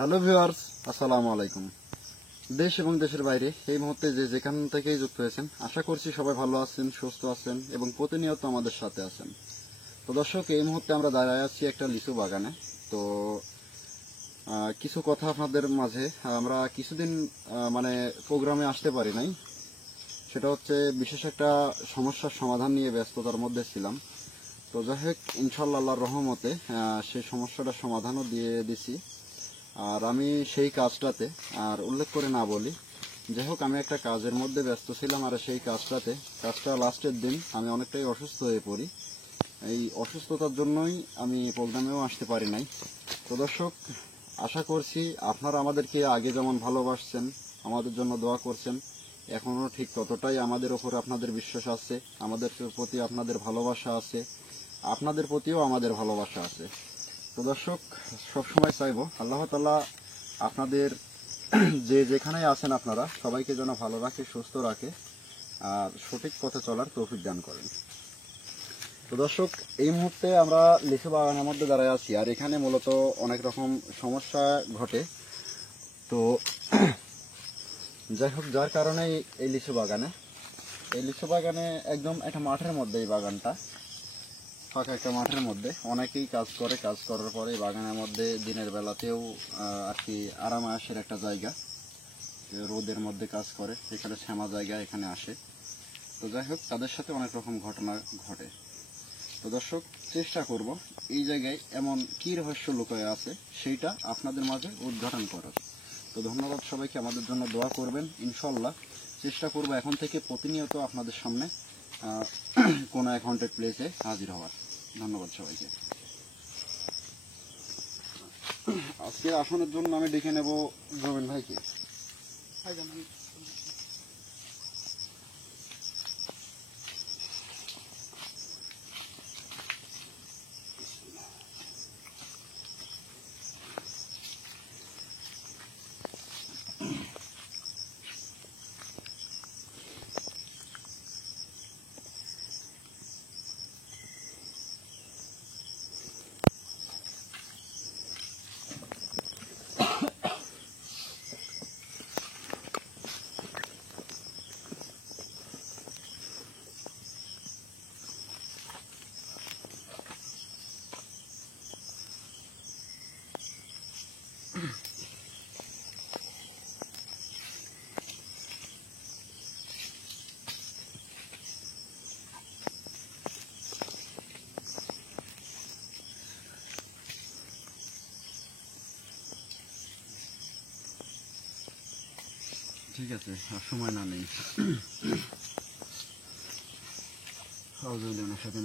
Hello viewers, আসসালামু আলাইকুম। দেশ এবং দেশের বাইরে এই মুহূর্তে যে যেখান থেকেই যুক্ত হয়েছেন, আশা করছি সবাই ভালো আছেন, সুস্থ আছেন এবং প্রতিনিয়ত আমাদের সাথে আছেন। তো দর্শক, এই মুহূর্তে আমরা দাঁড়ায় আছি একটা লিচু বাগানে। তো কিছু কথা আপনাদের মাঝে, আমরা কিছুদিন মানে প্রোগ্রামে আসতে পারি নাই। সেটা হচ্ছে বিশেষ একটা সমস্যার সমাধান নিয়ে ব্যস্ততার মধ্যে ছিলাম। তো যাই হোক, ইনশাআল্লাহ আল্লাহর রহমতে সেই সমস্যাটার সমাধানও দিয়ে দিছি। আর আমি সেই কাজটাতে আর উল্লেখ করে না বলি, যাই হোক আমি একটা কাজের মধ্যে ব্যস্ত ছিলাম। আর সেই কাজটা লাস্টের দিন আমি অনেকটাই অসুস্থ হয়ে পড়ি। এই অসুস্থতার জন্যই আমি প্রোগ্রামেও আসতে পারি নাই। তো দর্শক, আশা করছি আপনারা আমাদেরকে আগে যেমন ভালোবাসছেন, আমাদের জন্য দোয়া করছেন, এখনও ঠিক ততটাই আমাদের ওপর আপনাদের বিশ্বাস আছে, আমাদের প্রতি আপনাদের ভালোবাসা আছে, আপনাদের প্রতিও আমাদের ভালোবাসা আছে। তো দর্শক, সবসময় চাইবো আল্লাহ তাআলা আপনাদের যে যেখানেই আছেন আপনারা সবাইকে যেন ভালো রাখে, সুস্থ রাখে আর সঠিক পথে চলার তৌফিক দান করেন। তো দর্শক, এই মুহূর্তে আমরা লিচু বাগানের মধ্যে দাঁড়ায় আছি। আর এখানে মূলত অনেক রকম সমস্যা ঘটে। তো যাই হোক, যার কারণে এই লিচু বাগানে একদম একটা মাঠের মধ্যে, এই বাগানটা ফাঁকা একটা মাঠের মধ্যে অনেকেই কাজ করার পরে বাগানের মধ্যে দিনের বেলাতেও আর কি আরাম আয়েশের একটা জায়গা, রোদের মধ্যে কাজ করে, এখানে শ্যামা জায়গা এখানে আসে। তো যাই হোক, তাদের সাথে অনেক রকম ঘটনা ঘটে। তো দর্শক, চেষ্টা করব এই জায়গায় এমন কি রহস্য লুকায়ে আছে সেইটা আপনাদের মাঝে উদ্ঘাটন করার। তো ধন্যবাদ সবাইকে, আমাদের জন্য দোয়া করবেন। ইনশাল্লাহ চেষ্টা করব এখন থেকে প্রতিনিয়ত আপনাদের সামনে কোনো এক কন্টেন্ট প্লেসে হাজির হওয়ার। ধন্যবাদ সবাইকে। আজকে আসনের জন্য আমি ডেকে নেব জমিন ভাইকে। ঠিক আছে, আর সময় না নেই। সাথে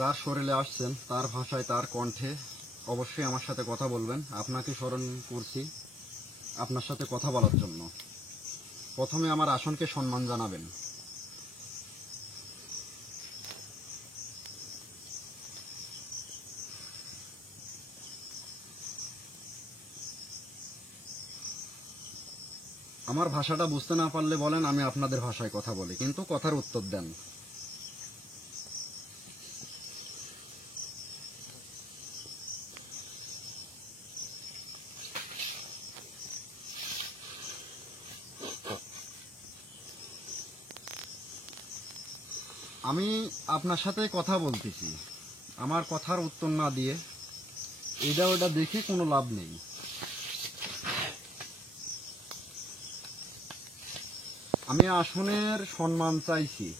যার শরীরে আসছেন তার ভাষায় তার কণ্ঠে অবশ্যই আমার সাথে কথা বলবেন। আপনাকে স্মরণ করছি আপনার সাথে কথা বলার জন্য। প্রথমে আমার আসনকে সম্মান জানাবেন। আমার ভাষাটা বুঝতে না পারলে বলেন, আমি আপনাদের ভাষায় কথা বলি, কিন্তু কথার উত্তর দেন। আমি আপনার সাথে কথা বলতেছি, আমার কথার উত্তর না দিয়ে এটা ওটা দেখে কোনো লাভ নেই। আমি আসনের সম্মান চাইছি।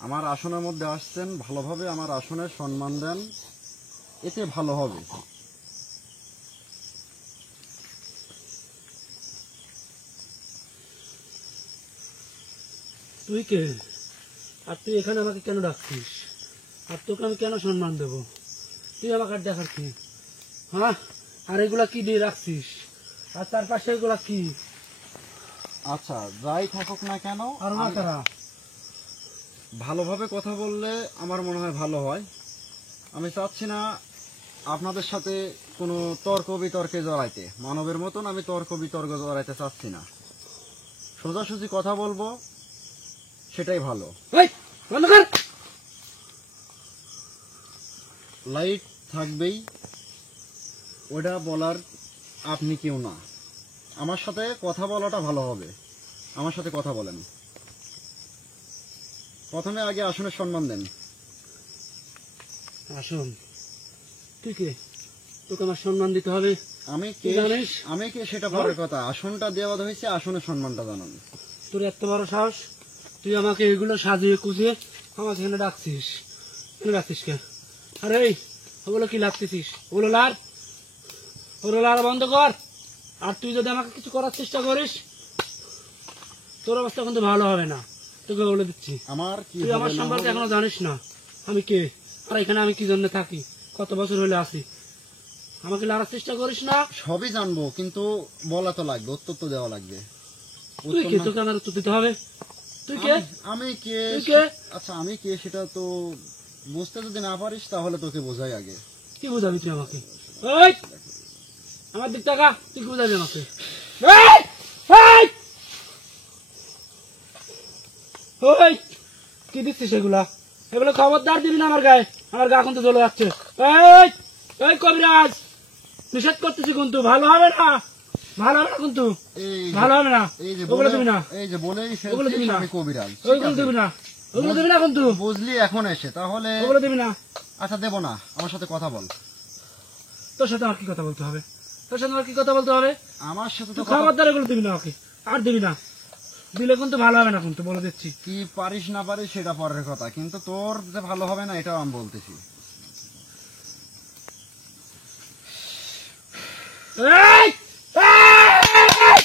আমার আসনের মধ্যে আসছেন, ভালোভাবে আমার আসনের সম্মান দেন, এতে ভালো হবে। তুই কে? আর তুই এখানে আমাকে কেন ডাকছিস? আর তোকে আমি কেন সম্মান দেব? তুই আমাকে আর দেখার কি? হ্যাঁ, আর এগুলা কি দিয়ে রাখছিস? আর তার পাশে এগুলা কি? আচ্ছা, যাই থাকুক না কেন, আর না তারা ভালোভাবে কথা বললে আমার মনে হয় ভালো হয়। আমি চাচ্ছি না আপনাদের সাথে কোনো তর্ক বিতর্কে জড়াইতে। মানবের মতন আমি তর্ক বিতর্ক জড়াইতে চাচ্ছি না। সোজাসুজি কথা বলবো, সেটাই ভালো। এই, বন্ধ কর। লাইট থাকবেই, ওটা বলার আপনি কেউ না। আমার সাথে কথা বলাটা ভালো হবে। আমার সাথে কথা বলেন। প্রথমে আগে আসনের সম্মান দেন। আসুন, তুই কে? তোকে আমার সম্মান দিতে হবে। আমি কে তুই জানিস? আমি কে সেটা পরের কথা। আসনটা দেওয়া হয়েছে, আসনের সম্মানটা জানান। তোর এত বড় সাহস, তুই আমাকে এগুলো সাজিয়ে কুজিয়ে আমাকে এখানে ডাকছিস। এখানে ডাকছিস কে? আরে এই, ওগুলো কি লাগতেছিস? ওগুলো লার, ওগুলো লার বন্ধ কর। আর তুই যদি আমাকে কিছু করার চেষ্টা করিস, তোর অবস্থা কিন্তু ভালো হবে না। তোকে বলে দিচ্ছি, আমার কি তুই আমার হবে না সম্পর্কে হবে, এখনো জানিস না আমি কে, আর এখানে আমি কি জন্য থাকি, কত বছর হলে আসি। আমাকে লাড়ার চেষ্টা করিস না। সবই জানবো, কিন্তু বলা তো লাগবে, উত্তর তো দেওয়া লাগবে। তুই উত্তর কে? না- তোকে আমার উত্তর দিতে হবে। তুই কে? আমি কে? তুই কে? আচ্ছা, আমি কে সেটা তো বুঝতে যদি না পারিস তাহলে তোকে বোঝাই আগে। কি বুঝাবি তুই আমাকে? এই, আমার দিক টাকা, তুই কি বুঝাবি আমাকে? এই, এই, ওই, কি দিচ্ছিস এগুলা? এগুলো খবরদার দিবি না আমার গায়ে। আমার গা কিন্তু জ্বলে যাচ্ছে। এই, এই কবিরাজ, নিষেধ করতেছি কিন্তু, ভালো হবে না, ভালো হবে না কিন্তু, এই যে- ভালো হবে না। এই যে ওগুলো দিবি না, এই যে বলেই ওগুলো দিবি ফেলছিস না। আমি কবিরাজ। ঠিক ওইগুলো আছে? দিবি না, ওগুলো দিবি না কিন্তু, বুঝলি এখন এসে তাহলে। ওগুলো দিবি না। আচ্ছা, দেবো না, আমার সাথে কথা বল। তোর সাথে আমার কি কথা বলতে হবে? তোর সাথে আমার কি কথা বলতে হবে? আমার সাথে তো তুই কথা- খবরদার এগুলো দিবি না ওকে, আর দিবি না। দিলে কিন্তু ভালো হবে না কিন্তু, বলে দিচ্ছি। কি পারিস না পারিস সেটা পরের কথা, কিন্তু তোর যে ভালো হবে না এটাও আমি বলতেছি। এই, এই,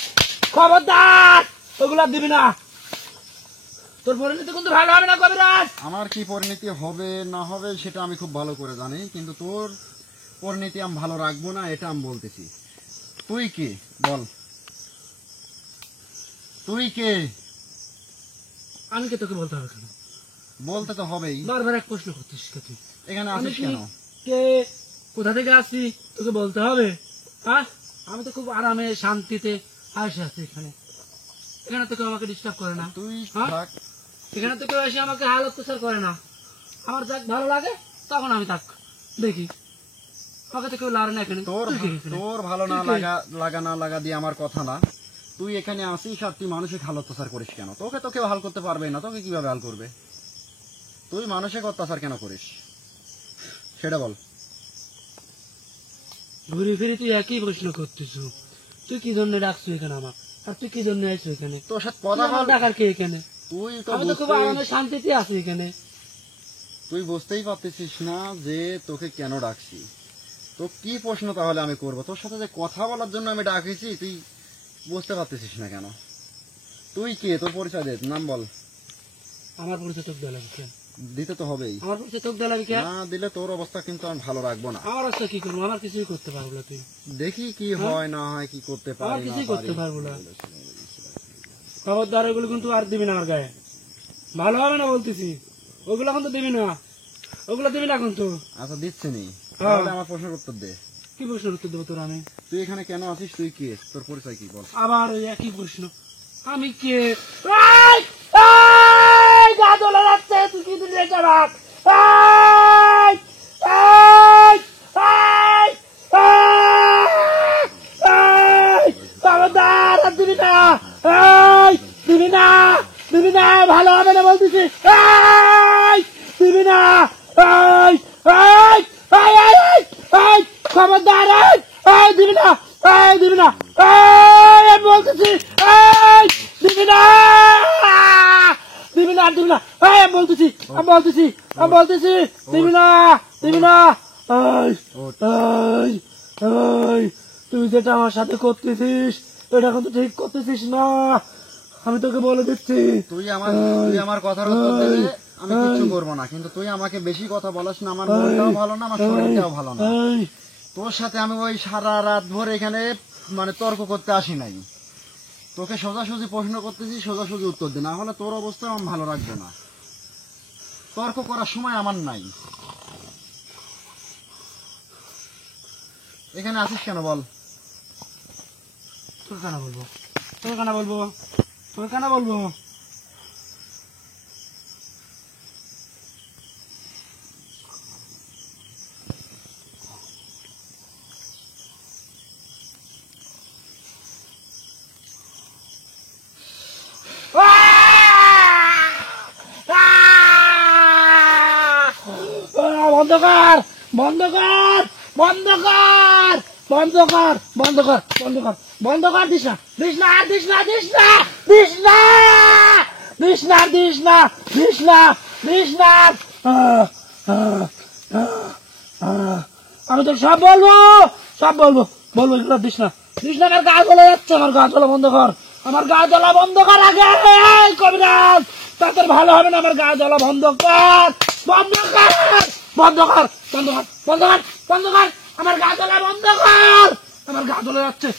খবরদার ওগুলা দিবি না। তোর পরিণতি কিন্তু ভালো হবে না কবিরাজ। আমার কি পরিণতি হবে না হবে সেটা আমি খুব ভালো করে জানি, কিন্তু তোর পরিণতি আমি ভালো রাখবো না, এটা আমি বলতেছি। তুই কে বল? তুই কে? আমি কে তোকে বলতে হবে কেন? বলতে তো হবেই। বারবার এক প্রশ্ন করছিস কে তুই? এখানে আমি আসিস কি কেন? কে, কোথা থেকে আসছি তোকে বলতে হবে? হ্যাঁ, আমি তো খুব আরামে শান্তিতে আসে আছি এখানে। এখানে তো কেউ আমাকে ডিস্টার্ব করে না। তুই হ্যাঁ? থাক। এখানে তো কেউ এসে আমাকে হাল অত্যাচার করে না। আমার যাক ভালো লাগে তখন আমি তাক দেখি, আমাকে তো কেউ লারে না এখানে। তোর তুই কে এখানে? তোর ভালো না তুই কে? লাগা না লাগা দিয়ে আমার কথা না। তুই এখানে আসিস আর তুই মানসিক হাল অত্যাচার করিস কেন? তোকে তো কেউ হাল করতে পারবে না, তোকে কিভাবে হাল করবে? তুই মানসিক অত্যাচার কেন করিস সেটা বল। ঘুরে ফিরে তুই একই প্রশ্ন করতেছ। তুই কি জন্য ডাকছো এখানে আমার? আর তুই কি জন্য আইছো এখানে? তোর সাথে তুই কথা আমার বল। ডাকার কে এখানে? তুই তো আমি তো খুব বুঝতেই- আরামে শান্তিতে আছি এখানে। তুই বুঝতেই পারতেছিস না যে তোকে কেন ডাকছি। তো কি প্রশ্ন তাহলে আমি করব? তোর সাথে যে কথা বলার জন্য আমি ডাকিছি, তুই বুঝতে পারতেছিস না কেন? তুই কে? তোর পরিচয় দে, নাম বল। আমার পরিচয় তোকে দেওয়া লাগবে কেন? দিতে তো হবেই। আমার পরিচয় তোকে দিলাবি কে? না দিলে তোর অবস্থা কিন্তু আমি ভালো রাখবো না। আমার অবস্থা কি করবো? আমার কিছুই করতে পারবো না তুই। দেখি কি হয় না হয়, কি করতে আমার পারি না কিছুই করতে পারি। পারবো না। খবরদার ওগুলো কিন্তু আর দিবি না আমার গায়ে, ভালো হবে না বলতেছি। ওগুলো কিন্তু দিবি না, ওগুলো দিবি না কিন্তু। আচ্ছা দিচ্ছি নি, হ্যাঁ। তাহলে আমার প্রশ্নের উত্তর দে। কি প্রশ্নের উত্তর দেবো তোর আমি? তুই এখানে কেন আছিস? তুই কে? তোর পরিচয় কি বল? আবার ওই একই প্রশ্ন, আমি কে? এই, এই, গা জ্বলে যাচ্ছে, তুই কি দিলি এটা ভাব? এই, এই, এই, এই, খবরদার, আর দিবি না, এই, দিবি না, দিবি না, ভালো হবে না বলতেছি, এই, দিবি না, এই, এই, এই, এই, এই, এই, খবরদার, এই, এই, দিবি না, এই, দিবি না, এই, আমি বলতেছি, এই, দিবি না, দিবি না, দিবি না, এই, আমি বলতেছি, আমি বলতেছি, আমি বলতেছি, দিবি না, দিবি না, এই, এই, এই, তুই যেটা আমার সাথে করতেছিস এটা কিন্তু ঠিক করতেছিস না, আমি তোকে বলে দিচ্ছি। তুই আমার কথার উত্তর দিলে আমি কিচ্ছু করবো না, কিন্তু তুই আমাকে বেশি কথা বলাস না। আমার মনটাও ভালো না, আমার শরীরটাও ভালো না। এই, তোর সাথে আমি ওই সারা রাত ভোর এখানে মানে তর্ক করতে আসি নাই। তোকে সোজাসুজি প্রশ্ন করতেছি, সোজাসুজি উত্তর দে, না হলে তোর অবস্থা আমি ভালো রাখবো না। তর্ক করার সময় আমার নাই। এখানে আসিস কেন বল? তোর কেন বলবো, তোর কেন বলবো, তোর কেন বলবো? বন্ধ কর, বন্ধ কর, বন্ধ কর, বন্ধ কর, বন্ধ কর, বন্ধ কর, বন্ধ কর, দিস না, দিস না, দিস না, দিস না, দিস না, দিস না, দিস না, দিস না, দিস না, আমি তো সব বলবো, সব বলবো, বলবো, এগুলো দিস না, দিস না, আমার গা জ্বলে যাচ্ছে, আমার গা জ্বলা বন্ধ কর, আমার গা জ্বলা বন্ধ কর আগে, এই কবিরাজ, তাতে ভালো হবে না, আমার গা জ্বলা বন্ধ কর, বন্ধ কর, বন্ধ কর, বন্ধ কর, বন্ধ কর, বন্ধ কর, আমার গা জ্বলা বন্ধ কর, আমার গা জ্বলে যাচ্ছে,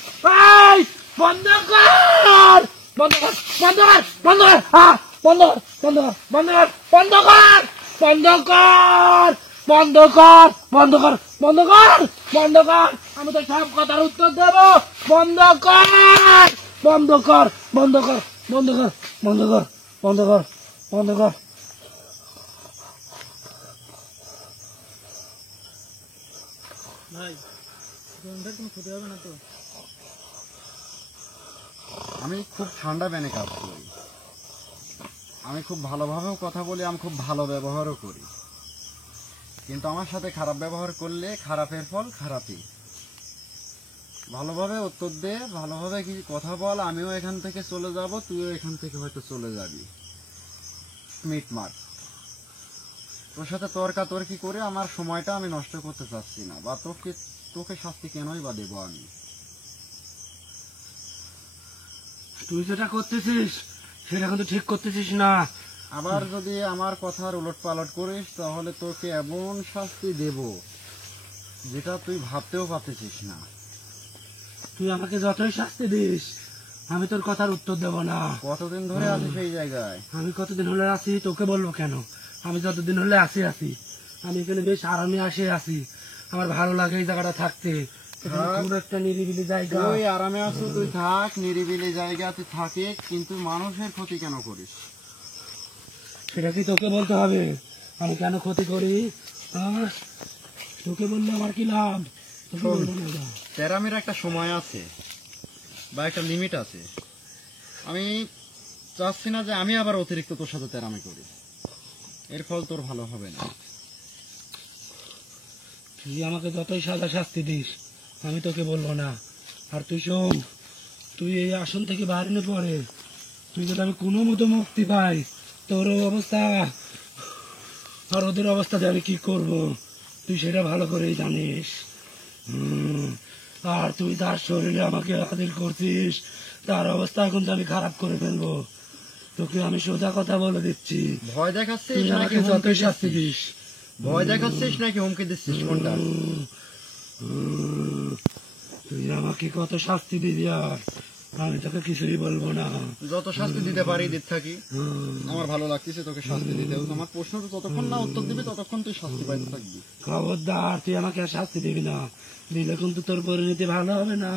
এই বন্ধ কর, বন্ধ কর, বন্ধ কর, বন্ধ কর, বন্ধ কর, বন্ধ কর, বন্ধ কর, বন্ধ কর, বন্ধ কর, বন্ধ কর, বন্ধ কর, বন্ধ কর, বন্ধ কর, আমি তো সব কথার উত্তর দেব, বন্ধ কর, বন্ধ কর, বন্ধ কর, বন্ধ কর, বন্ধ কর, বন্ধ কর, বন্ধ কর। ভাই কোনো ক্ষতি হবে না তো? আমি খুব ঠান্ডা প্যানে কাজ করি, আমি খুব ভালোভাবেও কথা বলি, আমি খুব ভালো ব্যবহারও করি, কিন্তু আমার সাথে খারাপ ব্যবহার করলে খারাপের ফল খারাপই। ভালোভাবে উত্তর দে, ভালোভাবে কি কথা বল, আমিও এখান থেকে চলে যাব, তুইও এখান থেকে হয়তো চলে যাবি। মিটমাট। তোর সাথে তর্কাতর্কি করে আমার সময়টা আমি নষ্ট করতে চাচ্ছি না, বা তোকে শাস্তি কেনই বা দেবো আমি। তুই যেটা করতেছিস সেটা কিন্তু ঠিক করতেছিস না। আবার যদি আমার কথার উলট পালট করিস তাহলে তোকে এমন শাস্তি দেব যেটা তুই ভাবতেও পারতেছিস না। তুই আমাকে যতই শাস্তি দিস আমি তোর কথার উত্তর দেব না। কতদিন ধরে আছিস এই জায়গায়? আমি কতদিন হলে আছি তোকে বলবো কেন? আমি যতদিন হলে আসি আমি এখানে বেশ আরামে আছি, আমার ভালো লাগে এই জায়গাটা থাকতে। খুব একটা নিরিবিলি জায়গা। তুই আরামে আছো, তুই থাক, নিরিবিলি জায়গা তুই থাকে, কিন্তু মানুষের ক্ষতি কেন করিস? সেটা কি তোকে বলতে হবে? আমি কেন ক্ষতি করি তোকে বললে আমার কি লাভ? তেরামির একটা সময় আছে বা একটা লিমিট আছে। আমি চাচ্ছি না যে আমি আবার অতিরিক্ত তোর সাথে তেরামি করি, এর ফল তোর ভালো হবে না। তুই আমাকে যতই সাজা শাস্তি দিস আমি তোকে বলবো না। আর তুই শোন, তুই এই আসন থেকে বাইরে পড়ে তুই যদি আমি কোনো মতো মুক্তি পাই, তোর অবস্থা আর ওদের অবস্থাতে আমি কি করব তুই সেটা ভালো করেই জানিস। আর তুই তার শরীরে আমাকে হাজির করছিস, তার অবস্থা এখন তো আমি খারাপ করে ফেলবো। তোকে আমি সোজা কথা বলে দিচ্ছি, ভয় দেখাচ্ছিস তুই নাকি আমাকে হুমকি যতই শাস্তি দিচ্ছিস? দিস, ভয় দেখাচ্ছিস নাকি হুমকি দিচ্ছিস কোনটা? তুই আমাকে কত শাস্তি দিবি আর আমি তোকে কিছুই বলবো না। যত শাস্তি দিতে পারি দিতে থাকি, আমার ভালো লাগতেছে তোকে শাস্তি দিতে। আমার প্রশ্ন তো যতক্ষণ না উত্তর দিবি ততক্ষণ তুই শাস্তি পাইতে থাকবি। খবরদার তুই আমাকে আর শাস্তি দিবি না, দিলে কিন্তু তোর পরিণতি ভালো হবে না।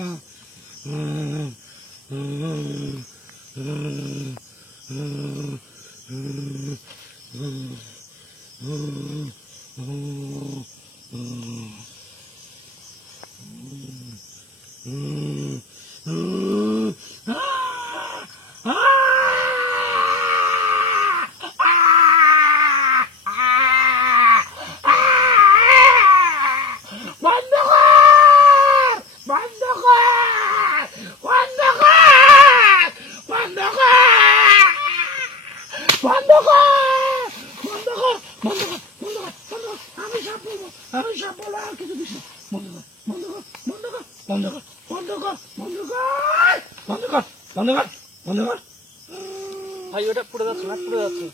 বন্ধ কর, বন্ধ কর, বন্ধ কর, বন্ধ কর, বন্ধ কর, বন্ধ কর, বন্ধ কর, বন্ধ কর, বন্ধ কর। আমি সব বলবো, আমি সব বলবো, আর কিছু দিস না। বন্ধ কর, বন্ধ কর, বন্ধ কর, বন্ধ কর, বন্ধ কর, বন্ধ কর, বন্ধ কর, বন্ধ কর, বন্ধ কর। ভাই ওটা পুড়ে যাচ্ছে না, পুড়ে যাচ্ছে।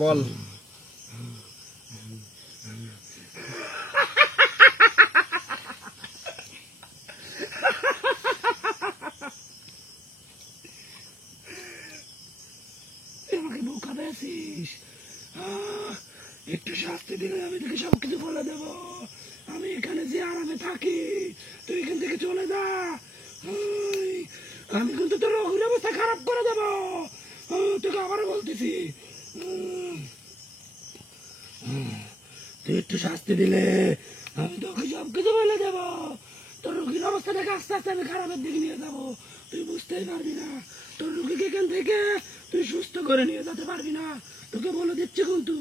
বল। আমাকে বোকা পেয়েছিস, একটু শাস্তি দিলে আমি তোকে সব কিছু বলে দেবো। আমি এখানে যে আরামে থাকি, তুই এখান থেকে চলে যা। ওই, আমি কিন্তু তোর রোগের অবস্থা খারাপ করে দেবো, তোকে আবারও বলতেছি। তুই একটু শাস্তি দিলে আমি তোকে সব কিছু বলে দেবো। তোর রোগীর অবস্থা দেখে আস্তে আস্তে আমি খারাপের দিকে নিয়ে যাবো, তুই বুঝতেই পারবি না। তোর রোগীকে এখান থেকে তুই সুস্থ করে নিয়ে যেতে পারবি না, তোকে বলে দিচ্ছি কিন্তু।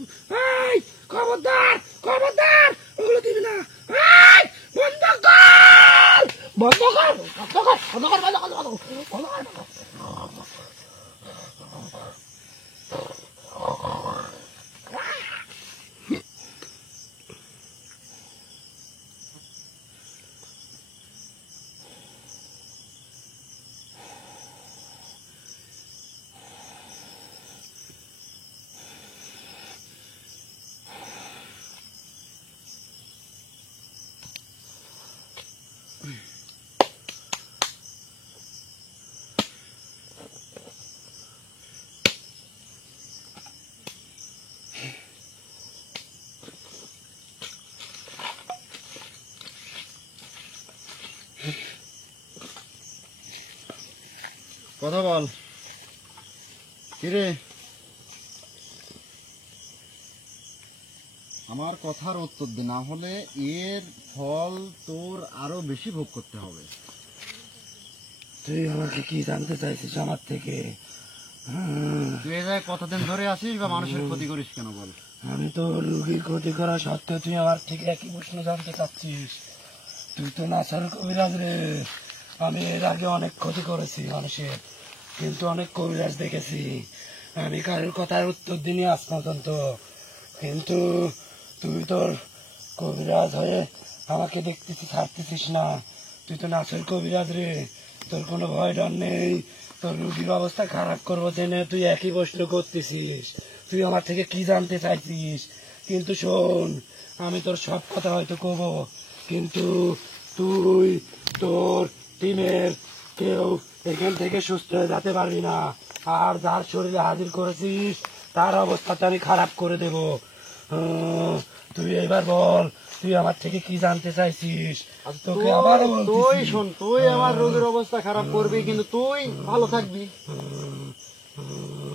এই খবরদার, খবরদার, ওগুলো দিবি না। এই বন্ধ কর, বন্ধ কর, বন্ধ কর, বন্ধ কর, বন্ধ কর, বন্ধ কর, বন্ধ কর। কথা বল। কিরে, আমার কথার উত্তর দে, না হলে এর ফল তোর আরো বেশি ভোগ করতে হবে। তুই আমাকে কি জানতে চাইছিস আমার থেকে? তুই এই জায়গায় কতদিন ধরে আসিস বা মানুষের ক্ষতি করিস কেন বল? আমি তো রুগীর ক্ষতি করা সত্ত্বেও তুই আমার থেকে একই প্রশ্ন জানতে চাচ্ছিস। তুই তো নাসার কবিরাজ রে। আমি এর আগে অনেক ক্ষতি করেছি মানুষের, কিন্তু অনেক কবিরাজ দেখেছি। আমি কারোর কথার উত্তর দিনই আজ পর্যন্ত, কিন্তু তুই তোর কবিরাজ হয়ে আমাকে দেখতেছিস, ছাড়তেছিস না। তুই তো নাসের কবিরাজ রে, তোর কোনো ভয় ডর নেই। তোর রুগীর অবস্থা খারাপ করবো জেনে তুই একই প্রশ্ন করতেছিস। তুই আমার থেকে কি জানতে চাইছিস? কিন্তু শোন, আমি তোর সব কথা হয়তো কব, কিন্তু তুই তোর টিমের কেউ এখান থেকে সুস্থ হয়ে যেতে পারবি না। আর যার শরীরে হাজির করেছিস তার অবস্থাটা আমি খারাপ করে দেব। তুই এবার বল, তুই আমার থেকে কি জানতে চাইছিস? তোকে আবার তুই শোন, তুই আমার রোগের অবস্থা খারাপ করবি, কিন্তু তুই ভালো থাকবি।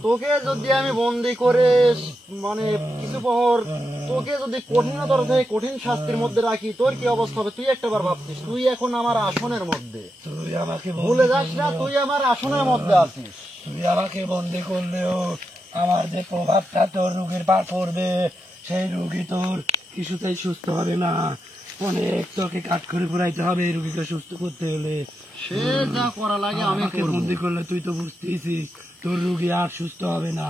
তোকে যদি আমি বন্দি করে মানে কিছু পর তোকে যদি কঠিনতর থেকে কঠিন শাস্তির মধ্যে রাখি, তোর কি অবস্থা হবে তুই একটাবার ভাবছিস? তুই এখন আমার আসনের মধ্যে, তুই আমাকে ভুলে যাস না, তুই আমার আসনের মধ্যে আছিস। তুই আমাকে বন্দি করলেও আমার যে প্রভাবটা তোর রোগীর পা পড়বে, সেই রোগী তোর কিছুতেই সুস্থ হবে না। অনেক তোকে কাট করে পুরাইতে হবে এই রোগীকে সুস্থ করতে হলে। সে যা করা লাগে আমি আমাকে করব। বন্দি করলে তুই তো বুঝতেইছিস তোর রোগী আর সুস্থ হবে না।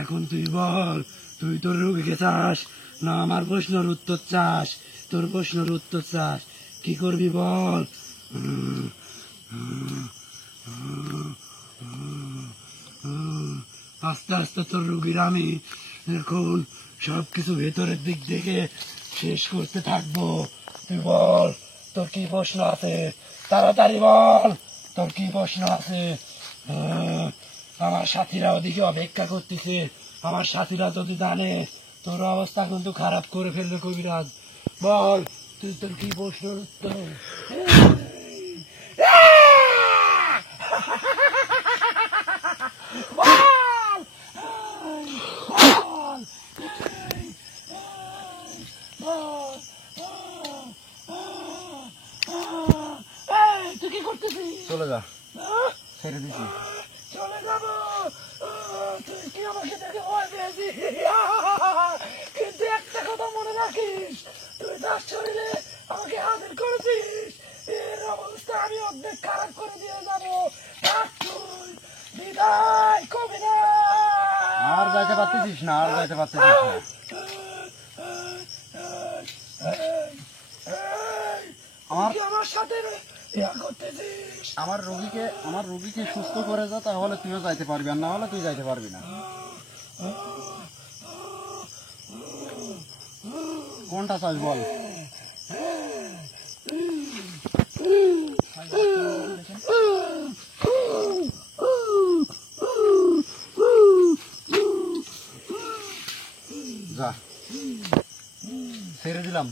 এখন তুই বল, তুই তোর রোগীকে চাস না আমার প্রশ্নের উত্তর চাস? তোর প্রশ্নের উত্তর চাস, কি করবি বল? আস্তে আস্তে তোর রুগীর আমি এখন সবকিছু ভেতরের দিক থেকে শেষ করতে থাকবো। তুই বল, তোর কি প্রশ্ন আছে? তাড়াতাড়ি বল, তোর কি প্রশ্ন আছে? আমার সাথীরা ওদিকে অপেক্ষা করতেছে। আমার সাথীরা যদি জানে তোর অবস্থা কিন্তু খারাপ করে ফেলবে কবিরাজ। বল, তুই তোর কি প্রশ্নের উত্তর? তুই কি করতেছিস? চলে যা, ছেড়ে দিছি। চলে যাবো? তুই কি আমাকে দেখে ভয় পেয়েছিস? কিন্তু একটা কথা মনে রাখিস, তুই তার শরীরে আমাকে হাজির করেছিস, এর অবস্থা আমি অর্ধেক খারাপ করে দিয়ে যাবো। তুই বিদায় কবি না। আর যাইতে পারতেছিস না, আর যাইতে পারতেছিস না। আমার সাথে ইয়া করতেছিস? আমার রোগীকে সুস্থ করে যা, তাহলে তুইও যাইতে পারবি, আর না হলে তুই যাইতে পারবি না। কোনটা চাস বল? যা, ছেড়ে দিলাম।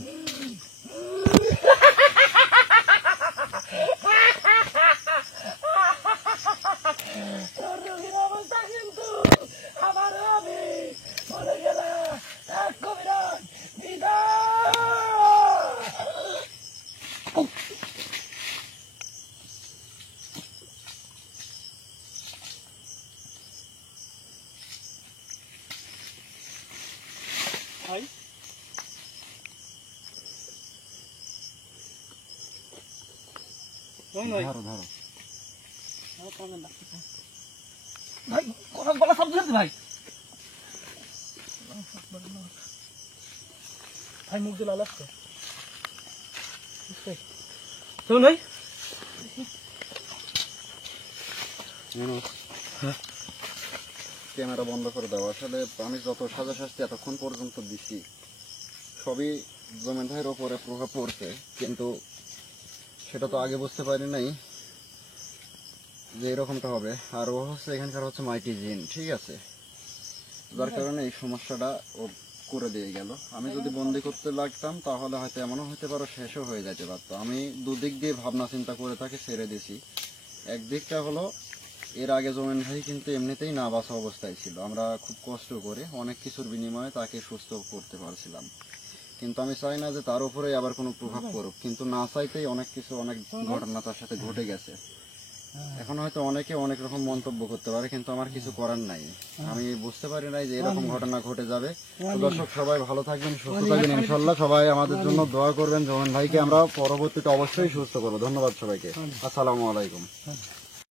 তোর রোগীর অবস্থা কিন্তু আমার হবে বলে গেলাম। এক কবিরাজ বিদায়। ভাই ভাই ধরো ধরো। ভাই গলা শব্দ হচ্ছে ভাই। ভাই মুখ দিয়ে লাল আসছে। শুনুন ভাই, ক্যামেরা বন্ধ করে দাও। আসলে আমি যত সাজা শাস্তি এতক্ষণ পর্যন্ত দিছি সবই জমিন ভাইয়ের ওপরে প্রভাব পড়ছে, কিন্তু সেটা তো আগে বুঝতে পারি নাই যে এরকমটা হবে। আর ও হচ্ছে এখানকার হচ্ছে মাইটি জিন, ঠিক আছে, যার কারণে এই সমস্যাটা ও করে দিয়ে গেল। আমি যদি বন্দি করতে লাগতাম তাহলে হয়তো এমনও হতে পারো শেষও হয়ে যেতে পারতো। আমি দুদিক দিয়ে ভাবনা চিন্তা করে তাকে ছেড়ে দিছি। একদিকটা হলো, এর আগে জমিন ভাই কিন্তু এমনিতেই না বাঁচা অবস্থায় ছিল, আমরা খুব কষ্ট করে অনেক কিছুর বিনিময়ে তাকে সুস্থ করতে পারছিলাম। কিন্তু আমি চাই না যে তার উপরে আবার কোনো প্রভাব পড়ুক, কিন্তু না চাইতেই অনেক কিছু, অনেক ঘটনা তার সাথে ঘটে গেছে। এখন হয়তো অনেকে অনেক রকম মন্তব্য করতে পারে, কিন্তু আমার কিছু করার নাই। আমি বুঝতে পারি নাই যে এরকম ঘটনা ঘটে যাবে। তো দর্শক সবাই ভালো থাকবেন, সুস্থ থাকবেন ইনশাল্লাহ। সবাই আমাদের জন্য দোয়া করবেন। জমিন ভাইকে আমরা পরবর্তীতে অবশ্যই সুস্থ করবো। ধন্যবাদ সবাইকে। আসসালামু আলাইকুম।